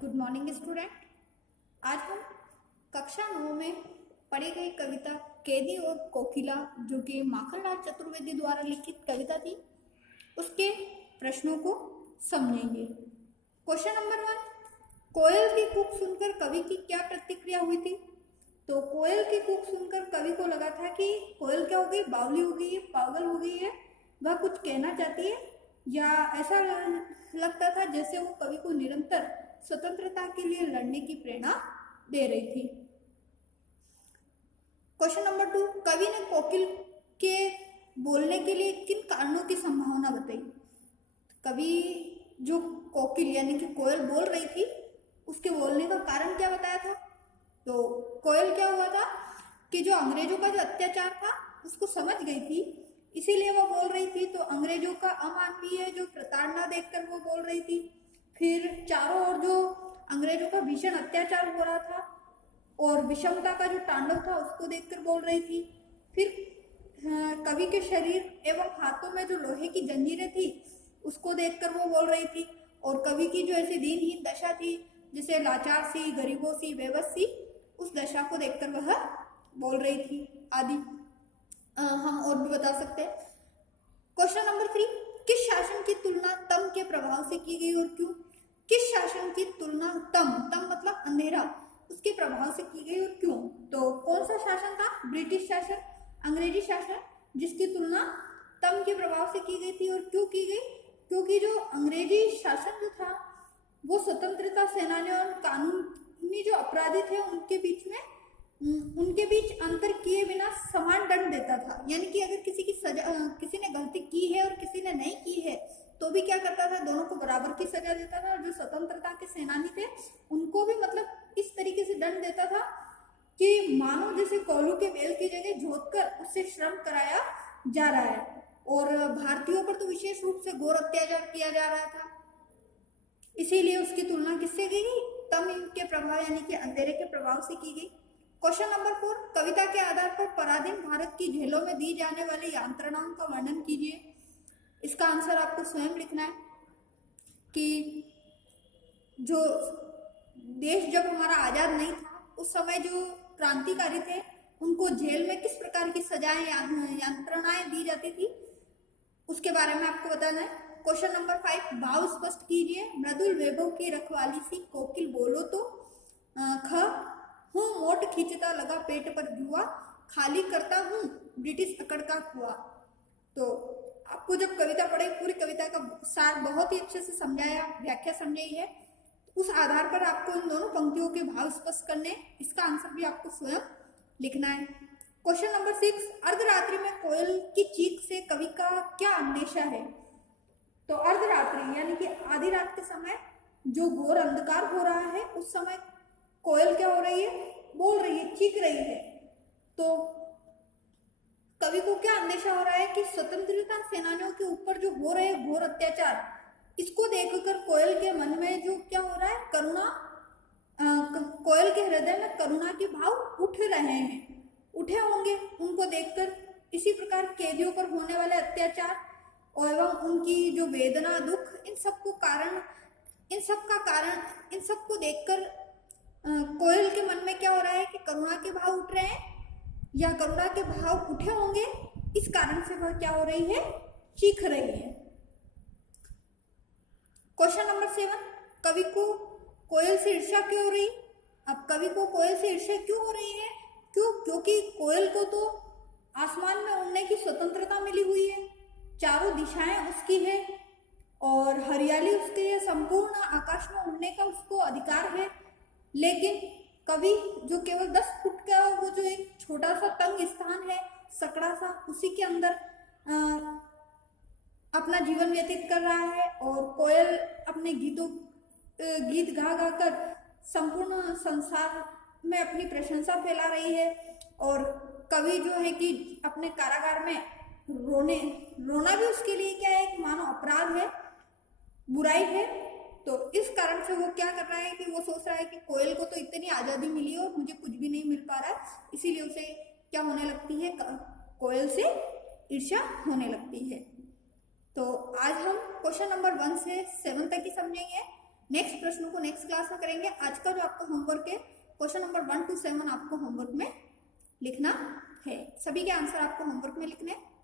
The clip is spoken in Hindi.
Good morning student. आज हम कक्षा 9 में पढ़ी गई कविता कैदी और कोकिला, जो कि माखनलाल चतुर्वेदी द्वारा लिखित कविता थी, उसके प्रश्नों को समझेंगे। क्वेश्चन नंबर 1, कोयल की कूक सुनकर कवि की क्या प्रतिक्रिया हुई थी? तो कोयल की कूक सुनकर कवि को लगा था कि कोयल क्या हो गई, बावली हो गई है, पागल हो गई है, वह कुछ कहना चाहती है, या ऐसा लगता था जैसे वो कवि को निरंतर स्वतंत्रता के लिए लड़ने की प्रेरणा दे रही थी। क्वेश्चन नंबर 2, कवि ने कोकिल के बोलने के लिए किन कारणों की संभावना बताई? कवि जो कोकिल यानी कि कोयल बोल रही थी, उसके बोलने का कारण क्या बताया था? तो कोयल क्या हुआ था कि जो अंग्रेजों का जो अत्याचार था उसको समझ गई थी, इसीलिए वो बोल रही थी। तो अंग्रेजों का अमानवीय जो प्रताड़ना देखकर वो बोल रही थी। फिर चारों ओर जो अंग्रेजों का भीषण अत्याचार हो रहा था और विषमता का जो तांडव था उसको देखकर बोल रही थी। फिर कवि के शरीर एवं हाथों में जो लोहे की जंजीरें थी उसको देखकर वो बोल रही थी। और कवि की जो ऐसी दीनहीन दशा थी, जैसे लाचार सी, गरीबों सी, बेबस सी, उस दशा को देखकर वह बोल रही थी आदि। हम और भी बता सकते हैं। क्वेश्चन नंबर 3, किस शासन की तुलना तम के प्रभाव से की गई और क्यों? किस शासन की तुलना तम मतलब अंधेरा, उसके प्रभाव से की गई और क्यों? तो कौन सा शासन था? ब्रिटिश शासन, अंग्रेजी शासन, जिसकी तुलना तम के प्रभाव से की गई थी। और क्यों की गई? क्योंकि जो अंग्रेजी शासन जो था वो स्वतंत्रता सेनानियों और कानूनी जो अपराधी थे उनके बीच अंतर किए बिना समान दंड देता था। यानी कि अगर किसी की सजा, किसी ने गलती की है और किसी ने नहीं की है, तो भी क्या करता था, दोनों को बराबर की सजा देता था। और जो स्वतंत्रता के सेनानी थे उनको भी मतलब इस तरीके से दंड देता था कि मानो जैसे कोल्हू के बेल की जगह जोतकर उससे श्रम कराया जा रहा है। और भारतीयों पर तो विशेष रूप से घोर अत्याचार किया जा रहा था, इसीलिए उसकी तुलना किससे की गई? तम के प्रभाव यानी कि अंधेरे के प्रभाव से की गई। क्वेश्चन नंबर 4, कविता के आधार पर पराधीन भारत की जेलों में दी जाने वाली यंत्रणाओं का वर्णन कीजिए। इसका आंसर आपको स्वयं लिखना है कि जो देश जब हमारा आजाद नहीं था उस समय जो क्रांतिकारी थे उनको जेल में किस प्रकार की सजाएं, यंत्रणाएं दी जाती थी, उसके बारे में आपको बताना है। क्वेश्चन नंबर 5, भाव स्पष्ट कीजिए। मृदुल वैभव की रखवाली सी कोकिल बोलो तो। ख, हूँ मोट खींचता लगा पेट पर जुआ, खाली करता हूँ ब्रिटिश अकड़ का कुआ। तो आपको जब कविता पढ़े, पूरी कविता का सार बहुत ही अच्छे से समझाया, व्याख्या समझाई है। उस आधार पर आपको इन दोनों पंक्तियों के भाव स्पष्ट करने, इसका आंसर भी आपको स्वयं लिखना है। क्वेश्चन नंबर 6, अर्धरात्रि में कोयल की चीख से कवि का क्या अंदेशा है? तो अर्धरात्रि यानी कि आधी रात के समय जो घोर अंधकार हो रहा है उस समय कोयल क्या हो रही है? बोल रही है, चीख रही है। तो कवि को क्या अंदेशा हो रहा है कि स्वतंत्रता सेनानियों के ऊपर जो हो रहे घोर अत्याचार, इसको देखकर कोयल के मन में जो क्या हो रहा है, करुणा, कोयल के हृदय में करुणा के भाव उठ रहे हैं, उठे होंगे उनको देखकर। इसी प्रकार कैदियों पर होने वाले अत्याचार एवं उनकी जो वेदना, दुख, इन सब को देखकर कोयल के मन में क्या हो रहा है कि करुणा के भाव उठ रहे हैं या करुणा के भाव उठे होंगे, इस कारण से वह क्या हो रही है? चीख रही है। क्वेश्चन नंबर 7, कवि को कोयल से ईर्ष्या क्यों हो रही? अब कवि को कोयल से ईर्ष्या क्यों हो रही है? क्योंकि कोयल को तो आसमान में उड़ने की स्वतंत्रता मिली हुई है, चारों दिशाएं उसकी है और हरियाली उसके है, संपूर्ण आकाश में उड़ने का उसको अधिकार है। लेकिन कवि जो केवल 10 फुट का वो जो एक छोटा सा तंग स्थान है, सकड़ा सा, उसी के अंदर अपना जीवन व्यतीत कर रहा है। और कोयल अपने गीत गा गा कर संपूर्ण संसार में अपनी प्रशंसा फैला रही है। और कवि जो है कि अपने कारागार में रोना भी उसके लिए क्या है, कि मानो अपराध है, बुराई है। तो इस कारण से वो क्या कर रहा है कि वो सोच रहा है कि कोयल को तो इतनी आजादी मिली है और मुझे कुछ भी नहीं मिल पा रहा है, इसीलिए उसे क्या होने लगती है, कोयल से ईर्ष्या होने लगती है। तो आज हम क्वेश्चन नंबर 1 से 7 तक ही समझेंगे। नेक्स्ट प्रश्नों को नेक्स्ट क्लास में करेंगे। आज का जो आपका होमवर्क है, क्वेश्चन नंबर 1 to 7 आपको होमवर्क में लिखना है। सभी के आंसर आपको होमवर्क में लिखने हैं।